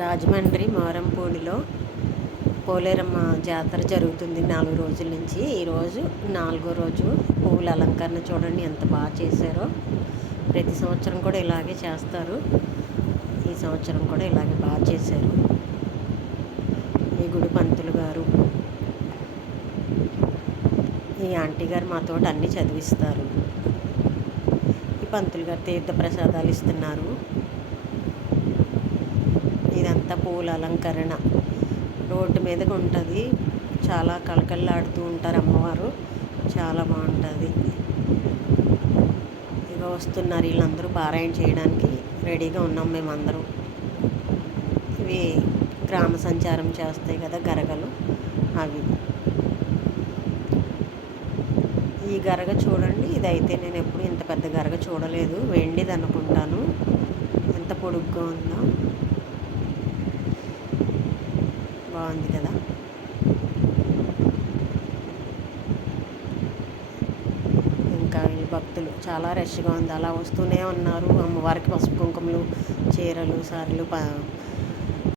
రాజమండ్రి మోరంపూడిలో పోలేరమ్మ జాతర జరుగుతుంది 4 రోజుల నుంచి. ఈరోజు 4వ రోజు. పువ్వుల అలంకరణ చూడండి ఎంత బాగా చేశారో. ప్రతి సంవత్సరం కూడా ఇలాగే చేస్తారు. ఈ సంవత్సరం కూడా ఇలాగే బాగా చేశారు. ఈ గుడి పంతులు గారు, ఈ ఆంటీ గారు మాతో అన్నీ చదివిస్తారు. ఈ పంతులు గారు తీర్థ ప్రసాదాలు ఇస్తున్నారు. ఇదంతా పూల అలంకరణ రోడ్డు మీదగా ఉంటుంది. చాలా కళకళలాడుతూ ఉంటారు అమ్మవారు. చాలా బాగుంటుంది. ఇక వస్తున్నారు వీళ్ళందరూ పారాయణ చేయడానికి రెడీగా ఉన్నాం మేమందరం. ఇవి గ్రామ సంచారం చేస్తాయి కదా గరగలు, అవి. ఈ గరగ చూడండి, ఇదైతే నేను ఎప్పుడు ఇంత పెద్ద గరగ చూడలేదు. వెండిది అనుకుంటాను. ఎంత పొడుగ్గా ఉందో, బాగుంది కదా. ఇంకా ఈ భక్తులు చాలా రష్గా ఉంది. అలా వస్తూనే ఉన్నారు. అమ్మవారికి పసుపు కుంకుమలు, చీరలు, సారెలు